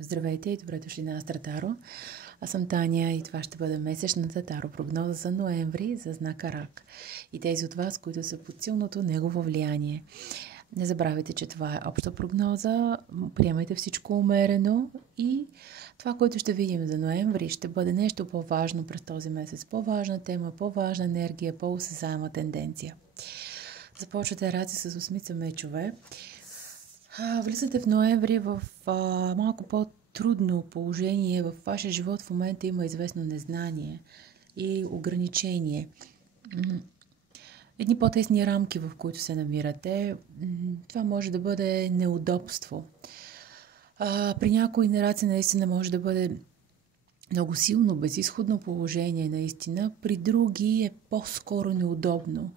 Здравейте и добре дошли на Астратаро. Аз съм Таня и това ще бъде месечната таро прогноза за ноември за знака Рак. И тези от вас, които са под силното негово влияние. Не забравяйте, че това е обща прогноза. Приемайте всичко умерено и това, което ще видим за ноември, ще бъде нещо по-важно през този месец. По-важна тема, по-важна енергия, по-осезаема тенденция. Започвате раци с осмица мечове. Влизате в ноември в малко по-трудно положение. В вашия живот в момента има известно незнание и ограничение. Едни по-тесни рамки, в които се намирате. Това може да бъде неудобство. При някои нараци наистина може да бъде много силно, безизходно положение наистина. При други е по-скоро неудобно.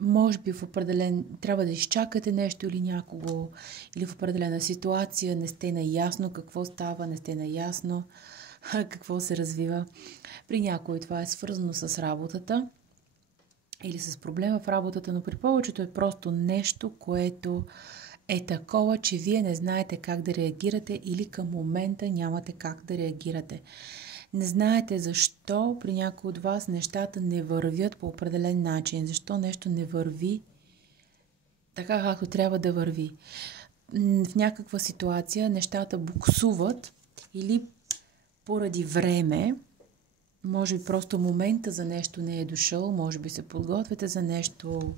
Може би в определен... трябва да изчакате нещо или някого, или в определена ситуация не сте наясно какво става, не сте наясно какво се развива. При някой това е свързано с работата или с проблема в работата, но при повечето е просто нещо, което е такова, че вие не знаете как да реагирате или към момента нямате как да реагирате. Не знаете защо при някои от вас нещата не вървят по определен начин. Защо нещо не върви така, както трябва да върви. В някаква ситуация нещата буксуват или поради време, може би просто момента за нещо не е дошъл, може би се подготвяте за нещо,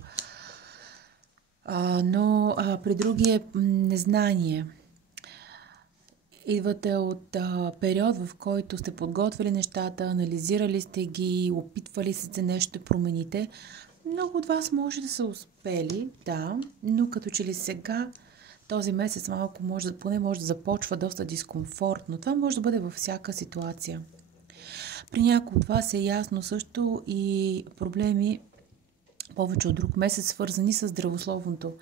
но при други е незнание. Идвате от период, в който сте подготвили нещата, анализирали сте ги, опитвали се нещо да промените. Много от вас може да са успели, да, но като че ли сега този месец малко поне може да започва доста дискомфортно. Това може да бъде във всяка ситуация. При някои от вас е ясно също и проблеми повече от друг месец, свързани с здравословното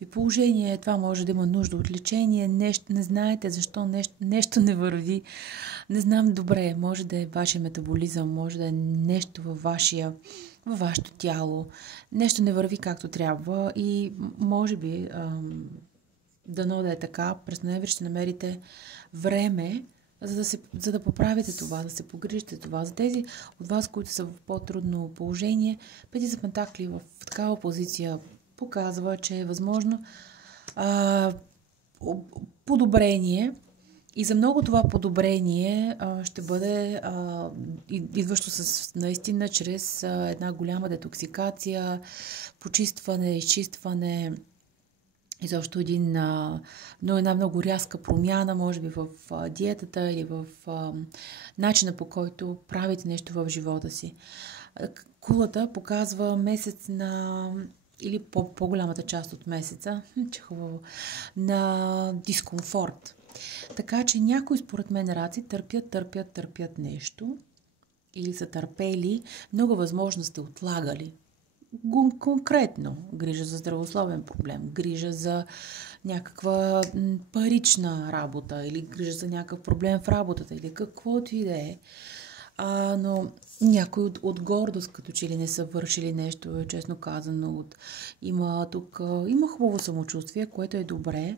ви положение. Това може да има нужда от лечение, не знаете защо нещо не върви. Не знам добре, може да е вашия метаболизъм, може да е нещо във вашето тяло. Нещо не върви както трябва и може би, дано да е така, през ноември ще намерите време, за да поправите това, да се погрижите това. За тези от вас, които са в по-трудно положение, Пети за пентакли в такава позиция показва, че е възможно подобрение и за много това подобрение ще бъде идващо наистина чрез една голяма детоксикация, почистване, изчистване, изобщо една много рязка промяна, може би в диетата или в начина, по който правите нещо в живота си. Кулата показва месец или по-голямата част от месеца, че хубаво, на дискомфорт. Така че някои според мен раци търпят нещо или са търпели, много възможно сте отлагали. Конкретно грижа за здравословен проблем, грижа за някаква парична работа или грижа за някакъв проблем в работата или каквото и да е. Но някои от гордост, като че ли не са вършили нещо, честно казано. Има хубаво самочувствие, което е добре,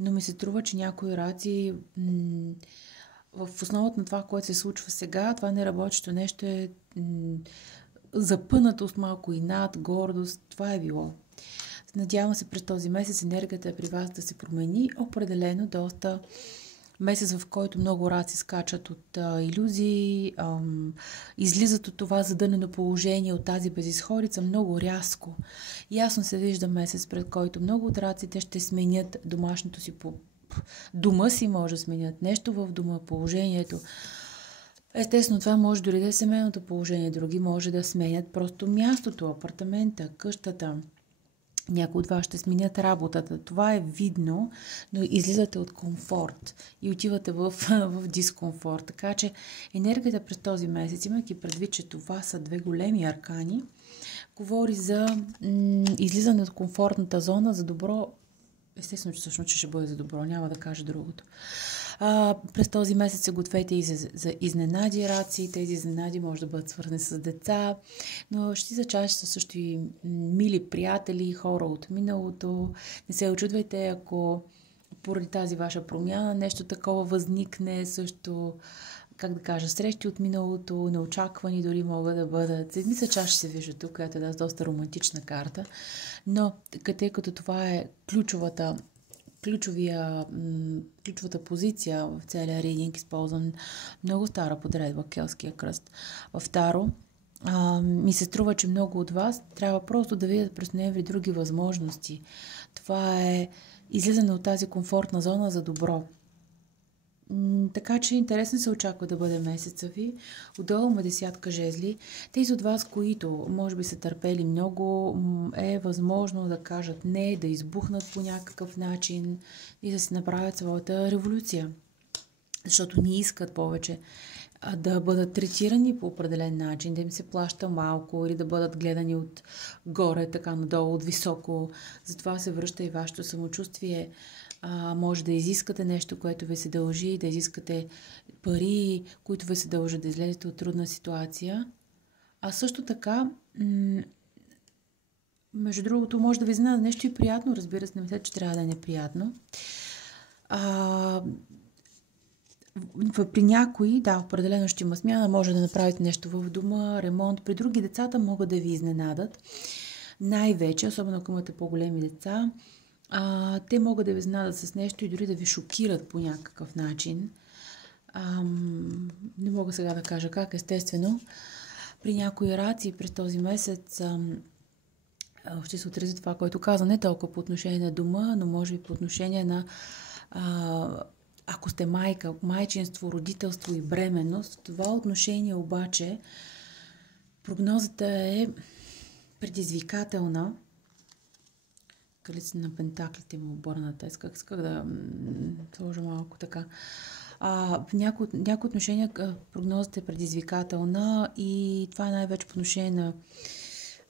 но ми се струва, че някои раци в основата на това, което се случва сега, това неработещо нещо е запънатост, малко инат, гордост. Това е било. Надявам се през този месец енергията при вас да се промени. Определено доста месец, в който много раци скачат от илюзии, излизат от това задънено положение, от тази безизходица много рязко. Ясно се вижда месец, пред който много от раците ще сменят домашното си дома си, може да сменят нещо в дома, положението. Естествено, това може дори да е семейното положение, други може да сменят просто мястото, апартамента, къщата. Някои от вас ще сменят работата. Това е видно, но излизате от комфорт и отивате в дискомфорт. Така че енергията през този месец, имайки предвид, че това са две големи аркани, говори за излизане от комфортната зона за добро. Естествено, че всъщност ще бъде за добро, няма да кажа другото. През този месец се гответе и за изненади раци. Тези изненади може да бъдат свързани с деца, но ще за чаш са също и мили приятели, хора от миналото. Не се очудвайте, ако поради тази ваша промяна нещо такова възникне, също, как да кажа, срещи от миналото, неочаквани дори могат да бъдат. Мисля, че аз ще се вижда тук, която е доста романтична карта, но тъй като това е ключовата позиция в целия ридинг, използвам много стара подредба, Келския кръст в Таро, ми се струва, че много от вас трябва просто да видят през ноември други възможности. Това е излизане от тази комфортна зона за добро. Така че интересно се очаква да бъде месеца ви. Отдолу има 10 жезли. Тези от вас, които може би са търпели много, е възможно да кажат не, да избухнат по някакъв начин и да си направят своята революция. Защото не искат повече да бъдат третирани по определен начин, да им се плаща малко или да бъдат гледани от горе, така надолу, от високо. Затова се връща и вашето самочувствие. Може да изискате нещо, което ви се дължи, да изискате пари, които ви се дължат, да излезете от трудна ситуация. А също така, между другото, може да ви изненада нещо и приятно, разбира се, не мисля, че трябва да е неприятно. При някои, да, определено ще има смяна, може да направите нещо в дома, ремонт. При други децата могат да ви изненадат. Най-вече, особено ако имате по-големи деца, те могат да ви изненадат с нещо и дори да ви шокират по някакъв начин. Не мога сега да кажа как, естествено. При някои раци през този месец ще се отрази това, което каза, не толкова по отношение на дома, но може би по отношение на ако сте майка, майчинство, родителство и бременност. В това отношение обаче прогнозата е предизвикателна. Кралица на пентаклите му обърната. Исках да сложа малко така. В някои отношения прогнозата е предизвикателна и това е най-вече по отношение на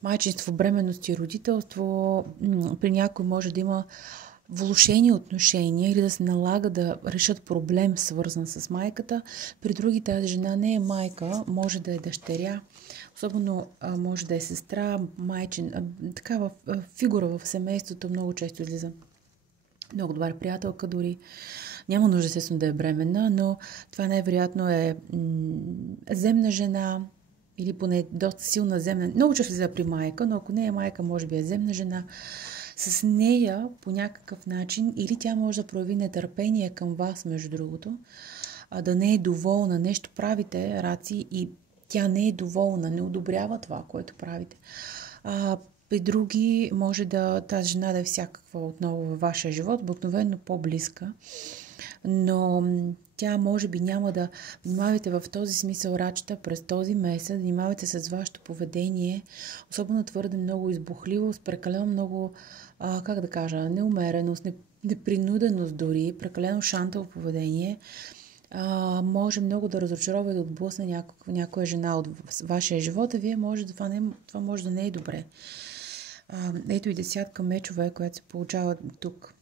майчинство, бременност и родителство. При някой може да има влошени отношения или да се налага да решат проблем, свързан с майката. При други тази жена не е майка, може да е дъщеря, особено може да е сестра, майчин, такава фигура в семейството много често излиза. Много добра приятелка дори. Няма нужда, естествено, да е бременна, но това най-вероятно е земна жена или поне доста силна земна. Много често излиза при майка, но ако не е майка, може би е земна жена. С нея по някакъв начин или тя може да прояви нетърпение към вас, между другото, да не е доволна, нещо правите, раци, и тя не е доволна, не одобрява това, което правите. При други може да тази жена да е всякаква отново във вашия живот, обикновено по-близка, но тя може би няма да внимавате в този смисъл, рачета, през този месец, внимавате с вашето поведение, особено твърде много избухливо, с прекалено много, как да кажа, неумереност, непринуденост дори, прекалено шантово поведение, може много да разочарова и да отблъсне някоя жена от вашия живот, а вие може това може да не е добре. Ето и 10 мечове, която се получава тук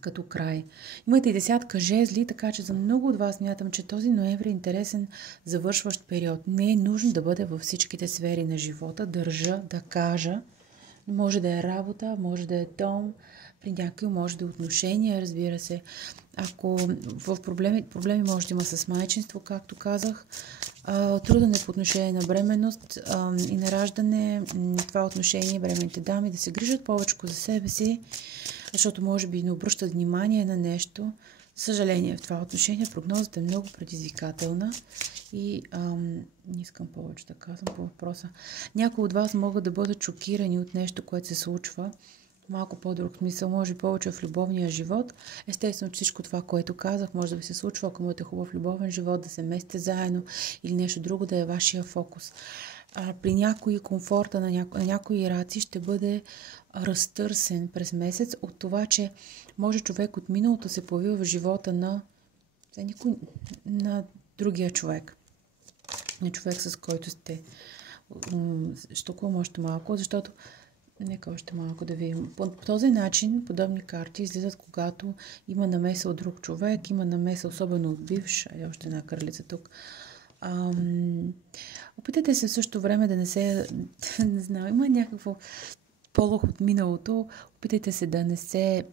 като край. Имате и 10 жезли, така че за много от вас смятам, че този ноември е интересен завършващ период. Не е нужно да бъде във всичките сфери на живота. Държа да кажа. Може да е работа, може да е дом, при някои може да е отношения, разбира се. Ако в проблеми може да има с майчинство, както казах, труден е по отношение на бременност и на раждане, това отношение бременните дами да се грижат повече за себе си, защото може би не обръщат внимание на нещо. Съжаление, в това отношение прогнозата е много предизвикателна и не искам повече да казвам по въпроса. Някои от вас могат да бъдат шокирани от нещо, което се случва. Малко по-друг смисъл, може повече в любовния живот. Естествено, че всичко това, което казах, може да ви се случва, ако имате хубав любовен живот, да се местите заедно или нещо друго да е вашия фокус. При някои комфорта на някои раци ще бъде разтърсен през месец от това, че може човек от миналото се появи в живота на другия човек. На човек, с който сте. Ще толкова още малко, защото нека още малко да видим. По този начин подобни карти излизат, когато има намеса от друг човек, има намеса особено от бивш, още една кралица тук. Опитайте се в същото време да не се, не знам, има някакво полох от миналото, опитайте се да не се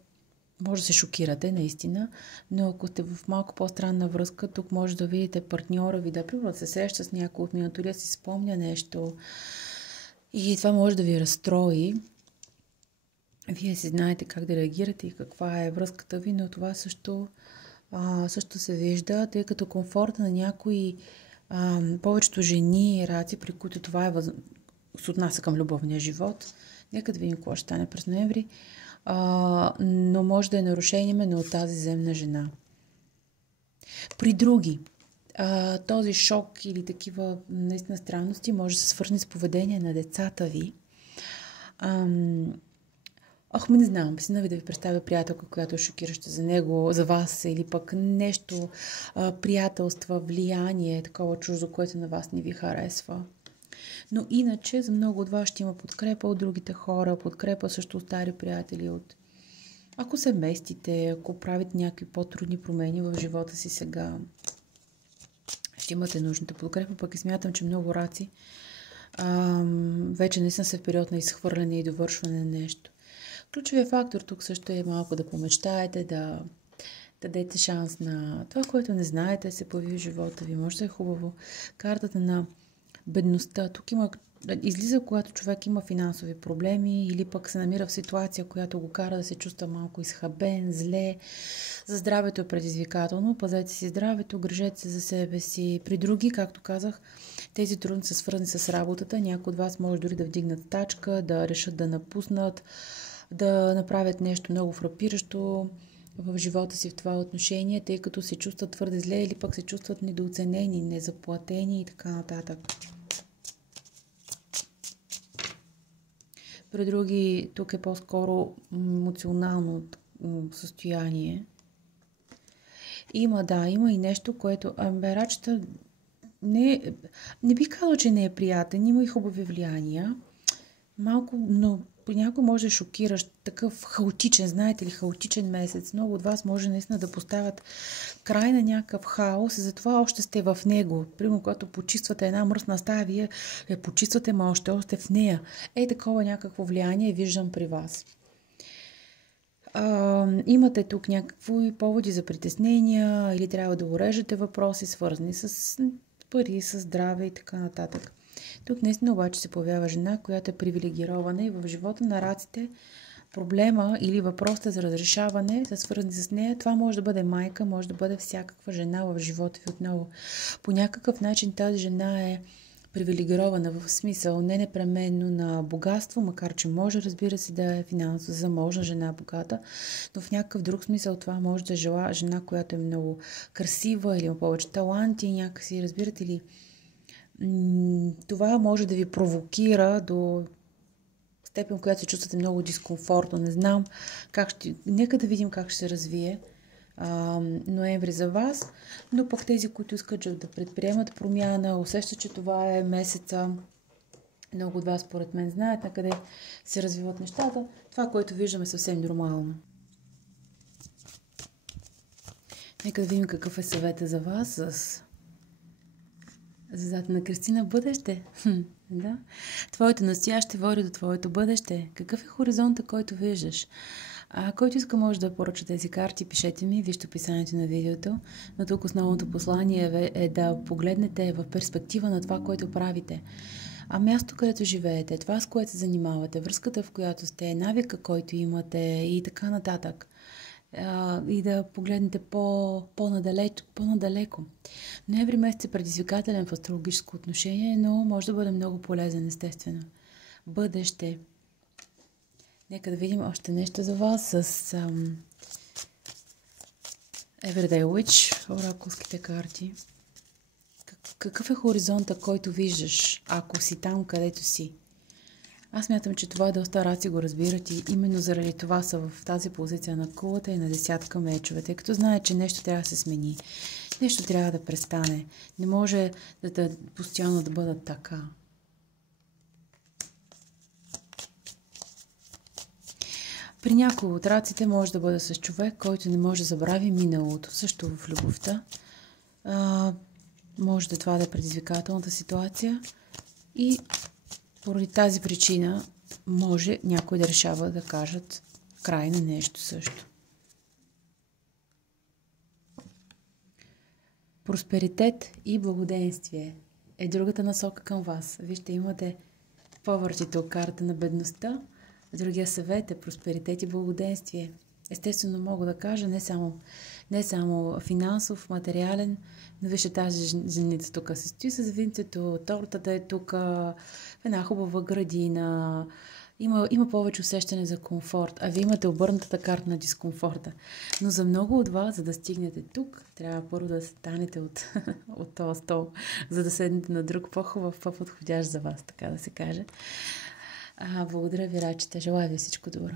може да се шокирате, наистина, но ако сте в малко по-странна връзка, тук може да видите партньора ви, да примерно се среща с някой от миналото, да си спомня нещо и това може да ви разстрои. Вие си знаете как да реагирате и каква е връзката ви, но това също се вижда, тъй като комфорта на някои повечето жени и раци, при които това се отнася към любовния живот. Нека да видим какво ще стане през ноември. Но може да е нарушение именно от тази земна жена. При други, този шок или такива наистина странности може да се свързани с поведение на децата ви. Не знам, сина ви да ви представя приятелка, която е шокираща за него, за вас, или пък нещо, приятелства, влияние, такова чуждо, което на вас не ви харесва. Но иначе за много от вас ще има подкрепа от другите хора, подкрепа също от стари приятели, ако се местите, ако правите някакви по-трудни промени в живота си сега, ще имате нужната подкрепа, пък и смятам, че много раци вече наистина са в период на изхвърляне и довършване на нещо. Ключовият фактор тук също е малко да помечтаете, да дадете шанс на това, което не знаете, се появи в живота ви. Може да е хубаво. Картата на бедността. Тук излиза, когато човек има финансови проблеми или пък се намира в ситуация, която го кара да се чувства малко изхабен, зле. За здравето е предизвикателно. Пазете си здравето, грижете се за себе си. При други, както казах, тези трудности са свързани с работата. Някои от вас може дори да вдигнат тачка, да решат да напуснат, да направят нещо много фрапиращо в живота си в това отношение, тъй като се чувстват твърде зле или пък се чувстват недооценени, незаплатени и така нататък. При други, тук е по-скоро емоционално състояние. Има и нещо, което рачета не бих казала, че не е приятен, има и хубави влияния. Малко, но понякога може да е шокиращ, такъв хаотичен, знаете ли, хаотичен месец. Много от вас може наистина да поставят край на някакъв хаос и затова още сте в него. Примерно, когато почиствате една мръсна стая, вие я почиствате, но още в нея. Такова някакво влияние виждам при вас. Имате тук някакви поводи за притеснения или трябва да урежете въпроси, свързани с пари, с здраве и така нататък. Тук наистина обаче се появява жена, която е привилегирована и в живота на раците проблема или въпросът за разрешаване са свързани с нея. Това може да бъде майка, може да бъде всякаква жена в живота ви отново. По някакъв начин тази жена е привилегирована в смисъл не непременно на богатство, макар че може, разбира се, да е финансово заможна жена богата, но в някакъв друг смисъл това може да е жена, която е много красива или има повече таланти, някакси, разбирате ли? Това може да ви провокира до степен, в която се чувствате много дискомфортно. Не знам нека да видим как ще се развие ноември за вас, но пък тези, които искат да предприемат промяна, усещат, че това е месеца. Много от вас, според мен, знаят на къде се развиват нещата. Това, което виждаме, е съвсем нормално. Нека да видим какъв е съвета за вас с Задата на Кристина бъдеще. Да? Твоето настояще води до твоето бъдеще. Какъв е хоризонта, който виждаш? Който иска може да поръча тези карти, пишете ми, вижте описанието на видеото. Но тук основното послание е да погледнете в перспектива на това, което правите. Място, където живеете, това с което се занимавате, връзката, в която сте, навика, който имате и така нататък. И да погледнете по-надалеко. Ноември месец е предизвикателен в астрологическо отношение, но може да бъде много полезен, естествено. Бъдеще. Нека да видим още нещо за вас с Everyday Witch, оракулските карти. Какъв е хоризонта, който виждаш, ако си там, където си? Аз мятам, че това доста раци го разбират и именно заради това са в тази позиция на кулата и на десятка мечове, тъй като знаят, че нещо трябва да се смени. Нещо трябва да престане. Не може да постоянно да бъдат така. При някои от раците може да бъде с човек, който не може да забрави миналото. Също в любовта. Може да това да е предизвикателната ситуация. И поради тази причина може някой да решава да кажат край на нещо също. Просперитет и благоденствие е другата насока към вас. Вижте, имате повъртите карта на бедността. Другия съвет е просперитет и благоденствие. Естествено мога да кажа не само финансов, материален, но вижте тази женица тук се стои с винцето, тортата е тук, в една хубава градина. Има повече усещане за комфорт, а вие имате обърнатата карта на дискомфорта. Но за много от вас, за да стигнете тук, трябва първо да станете от този стол, за да седнете на друг по-хубав, по-подходящ за вас, така да се каже. Благодаря ви, рачите. Желая ви всичко добро.